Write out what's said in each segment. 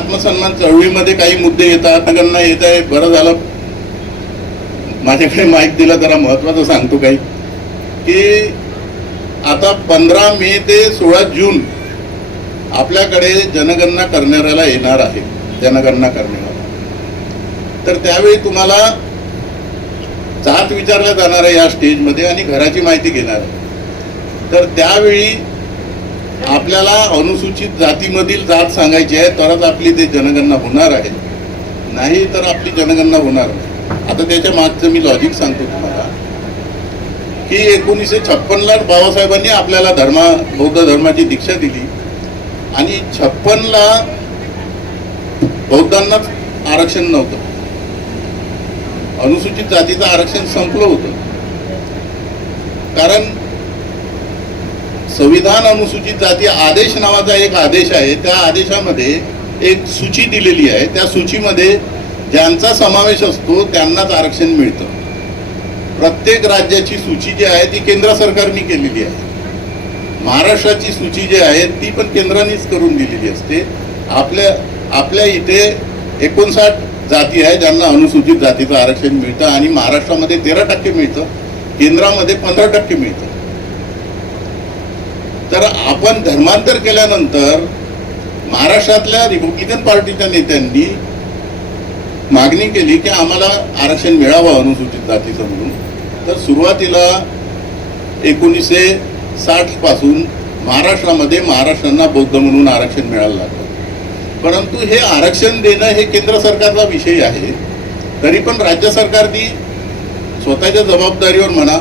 आत्मसन्मान चळवळीमध्ये काही मुद्दे येतात, त्यांना येत आहे. बरं झालं माझ्याकडे माईक दिला, जरा महत्वाचं सांगतो काही, की आता 15 मे ते 16 जून आपल्याकडे जनगणना करणाऱ्याला येणार आहे, जनगणना करण्याला. तर त्यावेळी तुम्हाला जात विचारल्या जाणार आहे या स्टेजमध्ये आणि घराची माहिती घेणार आहे. तर त्यावेळी आपल्याला अनुसूचित जातीमधील जात सांगायची आहे, तरच आपली ते जनगणना होणार आहे, नाही तर आपली जनगणना होणार नाही. आता त्याच्या मागचं मी लॉजिक सांगतो तुम्हाला, की 1956ला बाबासाहेबांनी आपल्याला बौद्ध धर्माची दीक्षा दिली आणि 56ला बौद्धांनाच आरक्षण नव्हतं, अनुसूचित जातीचं आरक्षण संपलं होतं. कारण संविधान अनुसूचित जाती आदेश नावाचा एक आदेश आहे, त्या आदेशामध्ये एक सूची दिलेली आहे. त्या सूचीमध्ये ज्यांचा समावेश असतो त्यांनाच आरक्षण मिळतं. प्रत्येक राज्याची सूची जी आहे ती केंद्र सरकारने केलेली आहे. महाराष्ट्राची सूची जी आहे ती पण केंद्रानेच करून दिलेली असते. आपल्या इथे 59 जाती आहे ज्यांना अनुसूचित जातीचं आरक्षण मिळतं आणि महाराष्ट्रामध्ये 13% मिळतं, केंद्रामध्ये 15% मिळतं. तर आपण धर्मांतर केल्यानंतर महाराष्ट्रातल्या रिपब्लिकन पार्टीच्या नेत्यांनी मागणी केली की आम्हाला आरक्षण मिळावं अनुसूचित जातीचं म्हणून. तर सुरुवातीला 1960 पासून महाराष्ट्रांना बौद्ध म्हणून आरक्षण मिळायला लागलं. परंतु हे आरक्षण देणं हे केंद्र सरकारचा विषय आहे. तरी पण राज्य सरकारने स्वतःच्या जबाबदारीवर म्हणा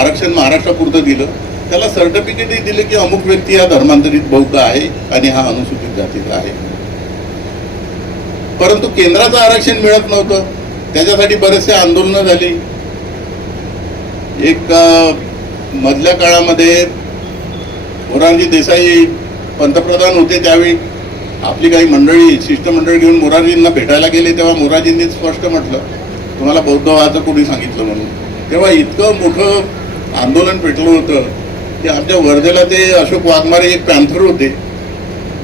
आरक्षण महाराष्ट्रापुरतं दिलं. त्याला सर्टिफिकेटही दिले की अमुक व्यक्ती हा धर्मांतरित बौद्ध आहे आणि हा अनुसूचित जातीचा आहे. परंतु केंद्राचं आरक्षण मिळत नव्हतं. त्याच्यासाठी बरेचसे आंदोलनं झाली. एक मधल्या काळामध्ये मोरारजी देसाई पंतप्रधान होते. त्यावेळी आपली काही मंडळी शिष्टमंडळ घेऊन मोरारजींना भेटायला गेले. तेव्हा मोरारजींनी स्पष्ट म्हटलं तुम्हाला बौद्ध व्हायचं कोणी सांगितलं म्हणून. तेव्हा इतकं मोठं आंदोलन पेटलं होतं की आमच्या वर्धेला ते अशोक वाघमारे एक पॅन्थर होते,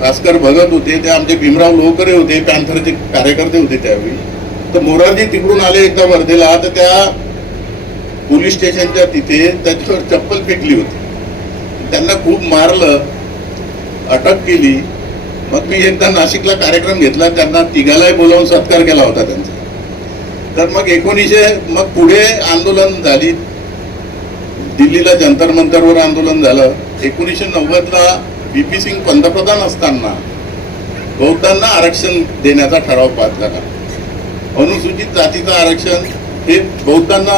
भास्कर भगत होते, ते आमचे भीमराव लोहकरे होते, पॅन्थरचे कार्यकर्ते होते त्यावेळी. तर मोरारजी तिकडून आले एकदा वर्धेला, तर त्या पोलीस स्टेशनच्या तिथे त्याच्यावर चप्पल फेकली होती. त्यांना खूप मारलं, अटक केली. मग मी एकदा नाशिकला कार्यक्रम घेतला, त्यांना तिघालाही बोलावून सत्कार केला होता त्यांचा. तर मग पुढे आंदोलन झाली. दिल्लीला जंतर मंतरवर आंदोलन झालं. 1990ला VP सिंग पंतप्रधान असताना बौद्धांना आरक्षण देण्याचा ठराव पास झाला. अनुसूचित जातीचं आरक्षण हे बौद्धांना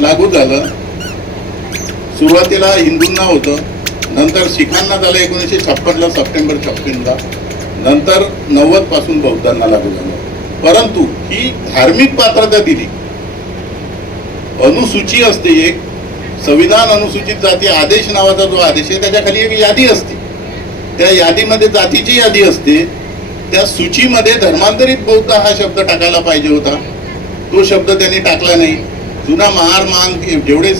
लागू झालं. सुरुवातीला हिंदूंना होतं, नंतर शिखांना झालं 1956ला सप्टेंबर 56ला, नंतर 90 पासून बौद्धांना लागू झालं. परंतु ही धार्मिक पात्रता दिली. अनुसूची असते एक, संविधान अनुसूचित जाती आदेश नावाचा जो आदेश आहे त्याच्या खाली एक यादी असते. त्या यादीमध्ये जातीची यादी असते. त्या सूचीमध्ये धर्मांतरित बौद्ध हा शब्द टाकायला पाहिजे होता. तो शब्द त्यांनी टाकला नाही. जुना महार मांग जेवढे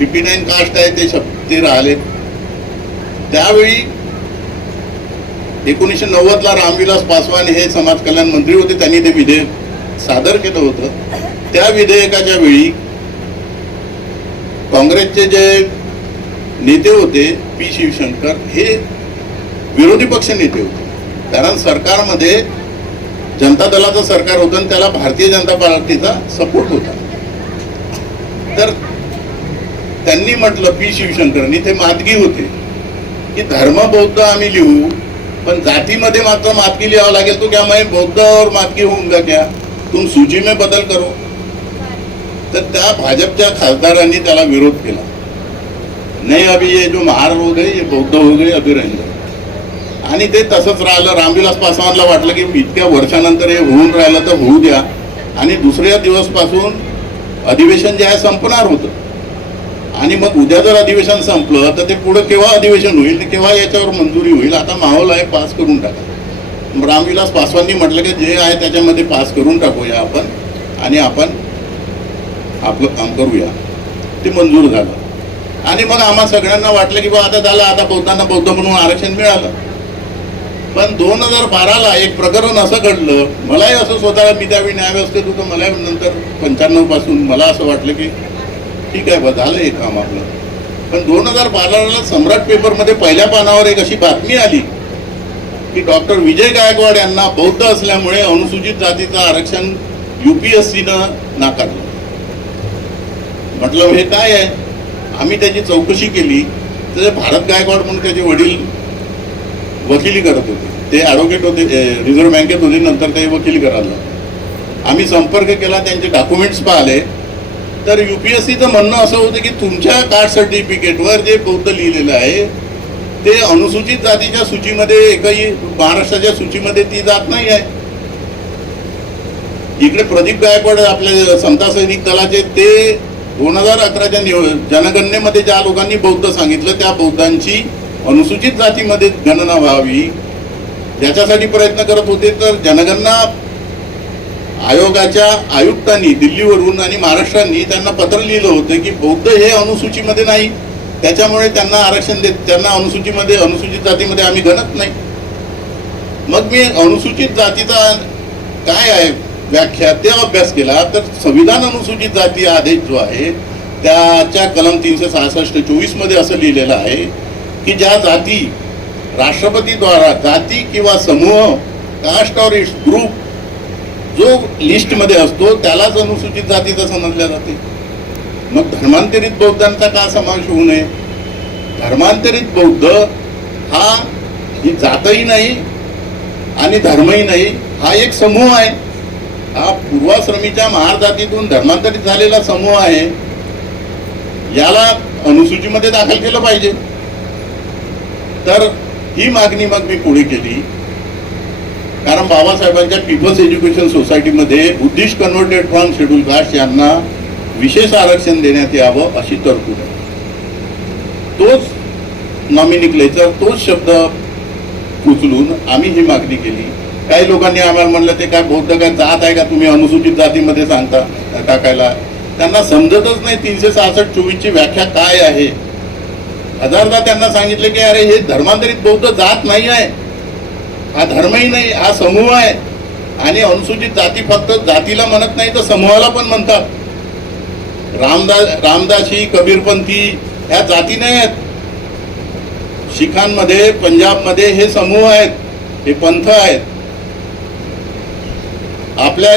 59 कास्ट आहे ते राहिले. त्यावेळी 1990ला रामविलास पासवान हे समाज कल्याण मंत्री होते. त्यांनी ते विधेयक सादर केलं होतं. त्या विधेयकाच्या वेळी काँग्रेसचे जे नेते होते पी शिवशंकर हे विरोधी पक्ष नेते होते. कारण सरकारमध्ये जनता दलाचं सरकार होतं आणि त्याला भारतीय जनता पार्टीचा सपोर्ट होता. तर त्यांनी म्हटलं, पी शिवशंकरनी, ते मादगी होते, की धर्म बौद्ध आम्ही लिहू पण जातीमध्ये मात्र मादगी लिहावं लागेल. तो क्या मैं बौद्ध और मादगी होऊंगा क्या, तुम सूची में बदल करो. तर त्या भाजपच्या खासदारांनी त्याला विरोध केला. नाही अभी ये जो महार हो गए ये बौद्ध हो गए अभी रहेंगे. आणि ते तसंच राहिलं. रामविलास पासवानला वाटलं की इतक्या वर्षानंतर हे होऊन राहिलं तर होऊ द्या. आणि दुसऱ्या दिवसपासून अधिवेशन जे आहे संपणार होतं. आणि मग उद्या जर अधिवेशन संपलं तर ते पुढे केव्हा अधिवेशन होईल, केव्हा याच्यावर मंजुरी होईल. आता माहोल आहे, पास करून टाका. रामविलास पासवाननी म्हटलं की जे आहे त्याच्यामध्ये पास करून टाकूया आपण आणि आपण आपलं काम करूया. ते मंजूर झालं. आणि मग आम्हा सगळ्यांना वाटलं की बा आता झालं, आता बौद्धांना बौद्ध म्हणून आरक्षण मिळालं. पण 2012ला एक प्रकरण असं घडलं, मलाही असं स्वतःला, मी त्यावेळी न्यायव्यवस्थेत होतो, मला नंतर 95 पासून मला असं वाटलं की ठीक आहे बा, झालं हे काम आपलं. पण 2012ला सम्राट पेपरमध्ये पहिल्या पानावर एक अशी बातमी आली की डॉक्टर विजय गायकवाड यांना बौद्ध असल्यामुळे अनुसूचित जातीचं आरक्षण UPSCनं नाकारलं. म्हटलं हे काय आहे. आम्ही त्याची चौकशी केली तर भारत गायकवाड म्हणून त्याचे वडील वकिली करत होते, ते ॲडव्होकेट होते, रिझर्व्ह बँकेत होते, नंतर ते वकिली करायला. आम्ही संपर्क केला, त्यांचे डॉक्युमेंट्स पाहिले तर UPSCचं म्हणणं असं होतं की तुमच्या कास्ट सर्टिफिकेटवर जे बौद्ध लिहिलेलं आहे ते अनुसूचित जातीच्या सूचीमध्ये, एकही महाराष्ट्राच्या सूचीमध्ये ती जात नाही आहे. इकडे प्रदीप गायकवाड आपले समता सैनिक दलाचे, ते 2011च्या जनगणनेमध्ये ज्या लोकांनी बौद्ध सांगितलं त्या बौद्धांची अनुसूचित जातीमध्ये गणना व्हावी याच्यासाठी प्रयत्न करत होते. तर जनगणना आयोगाच्या आयुक्तांनी दिल्लीवरून आणि महाराष्ट्रांनी त्यांना पत्र लिहिलं होतं की बौद्ध हे अनुसूचीमध्ये नाही, त्याच्यामुळे त्यांना आरक्षण देत, त्यांना अनुसूचित जातीमध्ये आम्ही गणत नाही. मग मी अनुसूचित जातीचा काय आहे व्याख्या ते अभ्यास केला तर संविधान अनुसूचित जाती आदेश जो आहे त्याच्या कलम 366-24 मध्ये असं लिहिलेलं आहे की ज्या जाती राष्ट्रपतीद्वारा जाती किंवा समूह, कास्ट और इट्स ग्रुप जो लिस्टमध्ये असतो त्यालाच अनुसूचित जातीचं समजल्या जाते. मग धर्मांतरित बौद्धांचा का समावेश होऊ नये. धर्मांतरित बौद्ध हा ही जातही नाही आणि धर्मही नाही, हा एक समूह आहे. हा पूर्वाश्रमीच्या महार जातीतून धर्मांतरित झालेला समूह आहे, याला अनुसूचीमध्ये दाखल केलं पाहिजे. तर ही मागणी मग मी पुढे केली, कारण बाबासाहेबांच्या पीपल्स एज्युकेशन सोसायटीमध्ये Buddhist converted from schedule caste यांना विशेष आरक्षण देण्यात यावं अशी तरतूद आहे. तोच नॉमिनिक्लेचर, तोच शब्द उचलून आम्ही ही मागणी केली. काही लोकांनी आम्हाला म्हणलं ते काय बौद्ध काय जात आहे का तुम्ही अनुसूचित जातीमध्ये सांगता टाकायला. त्यांना समजतच नाही 366-24 ची व्याख्या काय आहे. हजारदा त्यांना सांगितले की अरे हे धर्मांतरित बौद्ध जात नाही आहे, हा धर्मही नाही, हा समूह आहे. आणि अनुसूचित जाती फक्त जातीला म्हणत नाही तर समूहाला पण म्हणतात. रामदासी, कबीरपंथी ह्या जाती नाही आहेत. शिखांमध्ये, पंजाबमध्ये हे समूह आहेत, हे पंथ आहेत आपल्या.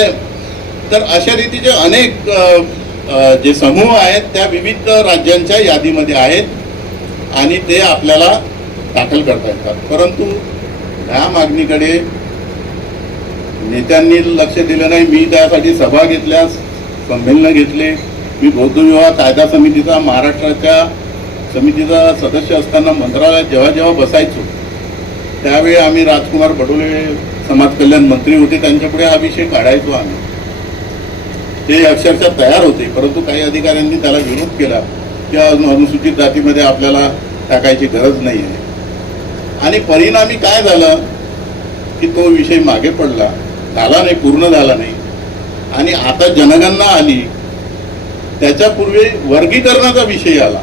तर अशा रीतीचे अनेक जे समूह आहेत त्या विविध राज्यांच्या यादीमध्ये आहेत आणि ते आपल्याला दाखल करता येतात. परंतु ह्या मागणीकडे नेत्यांनी लक्ष दिलं नाही. मी त्यासाठी सभा घेतल्या, संमेलनं घेतले. मी बौद्ध विवाह कायदा समितीचा, महाराष्ट्राच्या समितीचा सदस्य असताना मंत्रालयात जेव्हा जेव्हा बसायचो त्यावेळी आम्ही राजकुमार बडोले समाज कल्याण मंत्री होते, त्यांच्यापुढे हा विषय काढायचो आम्ही. ते अक्षरशः तयार होते, परंतु काही अधिकाऱ्यांनी त्याला विरोध केला की अनुसूचित जातीमध्ये आपल्याला टाकायची गरज नाही आहे. आणि परिणामी काय झालं की तो विषय मागे पडला, झाला नाही, पूर्ण झाला नाही. आणि आता जनगणना आली, त्याच्यापूर्वी वर्गीकरणाचा विषय आला.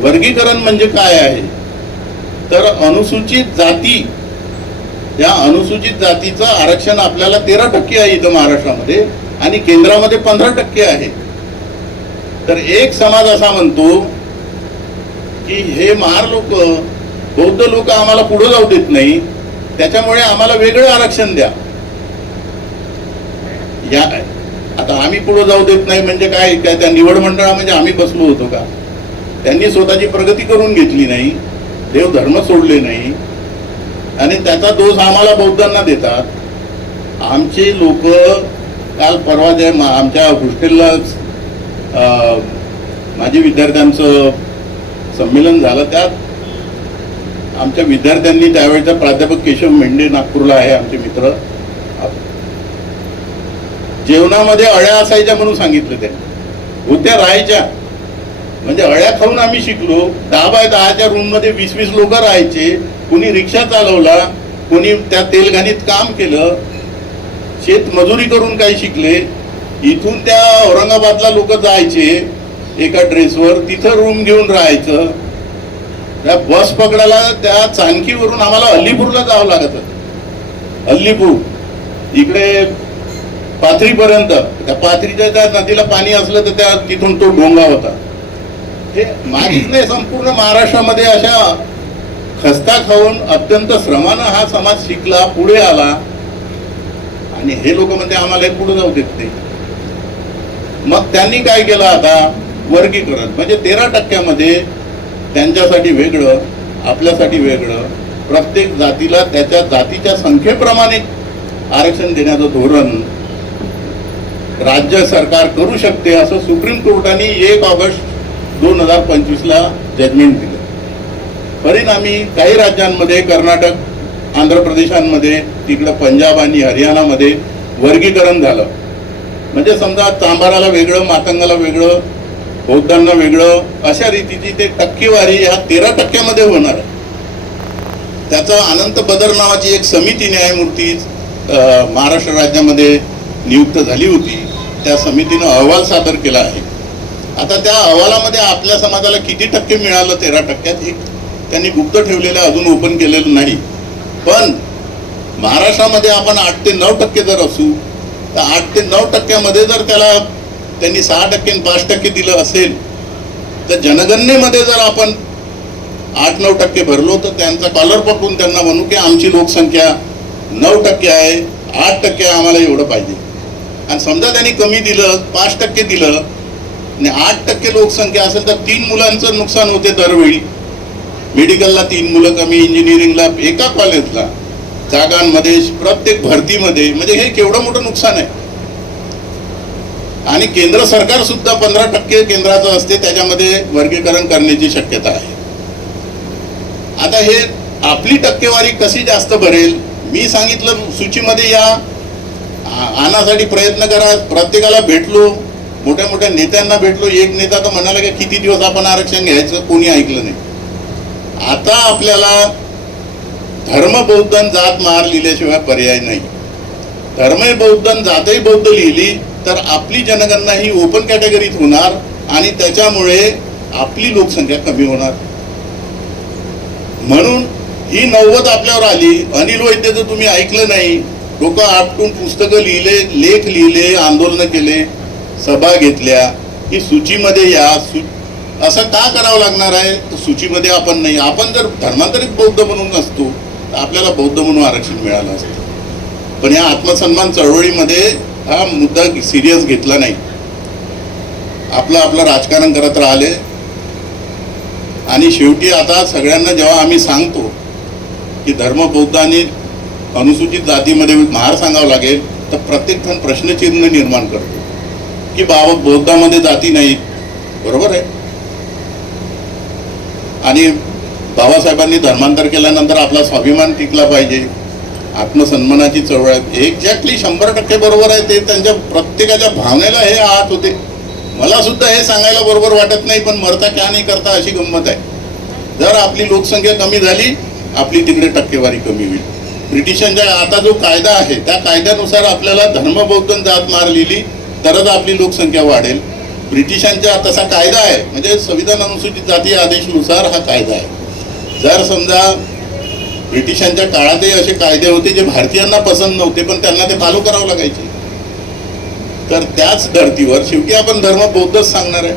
वर्गीकरण म्हणजे काय आहे तर अनुसूचित जाती, या अनुसूचित जातीचं आरक्षण आपल्याला 13% आहे इथं महाराष्ट्रामध्ये आणि केंद्रामध्ये 15% आहे. तर एक समाज असा म्हणतो की हे महार लोक, बौद्ध लोक आम्हाला पुढे जाऊ देत नाही, त्याच्यामुळे आम्हाला वेगळं आरक्षण द्या. या आता आम्ही पुढे जाऊ देत नाही म्हणजे काय, काय त्या निवड मंडळामध्ये आम्ही बसलो होतो का. त्यांनी स्वतःची प्रगती करून घेतली नाही, देव धर्म सोडले नाही आणि त्याचा दोष आम्हाला बौद्धांना देतात. आमचे लोक काल परवा जे आमच्या हॉस्टेलला माझे विद्यार्थ्यांचं संमेलन झालं, त्यात आमच्या विद्यार्थ्यांनी त्यावेळेचा प्राध्यापक केशव मेंढे नागपूरला आहे आमचे मित्र, जेवणामध्ये अळ्या असायच्या म्हणून सांगितलं. त्यांनी होत्या राहायच्या, म्हणजे अळ्या खाऊन आम्ही शिकलो. 10x10च्या रूम मध्ये 20-20 लोक राहायचे. कोणी रिक्षा चालवला, कोणी त्या तेलघाणीत काम केलं, शेत मजुरी करून काही शिकले. इथून त्या औरंगाबादला लोक जायचे एका ड्रेसवर, तिथं रूम घेऊन राहायचं. त्या बस पकडायला त्या चांदकीवरून आम्हाला अल्लीपूरला जावं लागत होतं. अल्लीपूर इकडे पाथरीपर्यंत, त्या पाथरीच्या त्या नदीला पाणी असलं तर त्या तिथून तो डोंगा होता. हे मागीच नाही, संपूर्ण महाराष्ट्रामध्ये अशा खस्ता खाऊन अत्यंत श्रमानं हा समाज शिकला, पुढे आला, आणि हे लोक म्हणते आम्हाला पुढे जाऊ देत नाही. मग त्यांनी काय केलं आता, वर्गीकरण म्हणजे 13% त्यांच्यासाठी वेगळं, आपल्यासाठी वेगळं, प्रत्येक जातीला त्याच्या जातीच्या संख्येप्रमाणे आरक्षण देण्याचं धोरण राज्य सरकार करू शकते असं सुप्रीम कोर्टाने 1 ऑगस्ट 2025 जजमेंट दिलं. परिणामी काही राज्यांमध्ये, कर्नाटक, आंध्र प्रदेशांमध्ये, तिकडं पंजाब आणि हरियाणामध्ये वर्गीकरण झालं. म्हणजे समजा चांभाराला वेगळं, मातंगाला वेगळं, बौद्धांना वेगळं, अशा रीतीची ते टक्केवारी ह्या 13% होणार आहे. त्याचा अनंत बदर नावाची एक समिती न्यायमूर्ती महाराष्ट्र राज्यामध्ये नियुक्त झाली होती. त्या समितीनं अहवाल सादर केला आहे. आता त्या अहवालामध्ये आपल्या समाजाला किती टक्के मिळालं 13% हे त्यांनी गुप्त ठेवलेलं, अजून ओपन केलेलं नाही. पण महाराष्ट्रामध्ये आपण 8 ते 9% जर असू, तर 8 ते 9% जर त्याला त्यांनी 6% आणि 5% दिलं असेल, तर जनगणनेमध्ये जर आपण 8-9% भरलो तर त्यांचा कॉलर पकडून त्यांना म्हणू की आमची लोकसंख्या 9% आहे, 8% आम्हाला एवढं पाहिजे. आणि समजा त्यांनी कमी दिलं, 5% दिलं आणि 8% लोकसंख्या असेल तर 3 मुलांचं नुकसान होते दरवेळी. मेडिकलला 3 मुलं कमी, इंजिनिअरिंगला, एका कॉलेजला, जागांमध्ये, प्रत्येक भरतीमध्ये, म्हणजे हे केवढं मोठं नुकसान आहे. आणि केंद्र सरकार सुद्धा 15% केंद्राचं असते, त्याच्यामध्ये वर्गीकरण करण्याची शक्यता आहे. आता हे आपली टक्केवारी कशी जास्त भरेल, मी सांगितलं सूचीमध्ये या आणण्यासाठी प्रयत्न करा. प्रत्येकाला भेटलो, मोठ्या मोठ्या नेत्यांना भेटलो. एक नेता तर म्हणाला की किती दिवस आपण आरक्षण घ्यायचं, कोणी ऐकलं नाही. आता आपल्याला धर्म बौद्ध जात महार लिहिल्याशिवाय पर्याय नाही. धर्म बौद्ध जातही बौद्ध लिहिली तर आपली जनगणना ही ओपन कॅटेगरीत होणार आणि त्याच्यामुळे आपली लोकसंख्या कमी होणार. म्हणून ही 90 आपल्यावर आली. अनिल वैद्यचं तुम्ही ऐकलं नाही. लोक आपटून पुस्तकं लिहिले, लेख लिहिले, आंदोलन केले, सभा घेतल्या की सूचीमध्ये या. असं का करावं लागणार आहे, तर सूचीमध्ये आपण नाही. आपण जर धर्मांतरित बौद्ध म्हणून नसतो तर आपल्याला बौद्ध म्हणून आरक्षण मिळालं असतं. पण या आत्मसन्मान चळवळीमध्ये हा मुद्दा सिरियस घेतला नाही. आपलं राजकारण करत राहिले. आणि शेवटी आता सगळ्यांना जेव्हा आम्ही सांगतो की धर्म बौद्ध आणि अनुसूचित जातीमध्ये महार सांगावं लागेल, तर प्रत्येक जण प्रश्नचिन्ह निर्माण करतो की बाबा बौद्धामध्ये जाती नाहीत. बरोबर आहे. आणि बाबासाहेबांनी धर्मांतर केल्यानंतर आपला स्वाभिमान टिकला पाहिजे, आत्मसन्मानाची चळवळ. एक्झॅक्टली 100% बरोबर आहे. ते त्यांच्या प्रत्येकाच्या भावनेला हे आत होते. मला सुद्धा हे सांगायला बरोबर वाटत नाही, पण मरता क्या नाही करता अशी गंमत आहे. जर आपली लोकसंख्या कमी झाली, आपली तिकडे टक्केवारी कमी होईल. ब्रिटिशांच्या आता जो कायदा आहे त्या कायद्यानुसार आपल्याला धर्म बौद्ध जात मार लिहिली तरच आपली लोकसंख्या वाढेल. ब्रिटिशांचा तसा कायदा आहे, म्हणजे संविधान अनुसूचित जाती आदेशानुसार हा कायदा आहे. जर समजा ब्रिटिशांच्या काळातही असे कायदे होते जे भारतीयांना पसंत नव्हते, पण त्यांना ते फॉलो करावं लागायचे, तर त्याच धर्तीवर शेवटी आपण धर्म बौद्धच सांगणार आहे.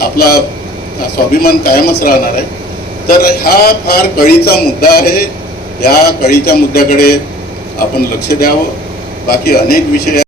आपला स्वाभिमान कायमच राहणार आहे. तर हा फार कळीचा मुद्दा आहे. या कळीच्या मुद्द्याकडे आपण लक्ष द्यावं. बाकी अनेक विषय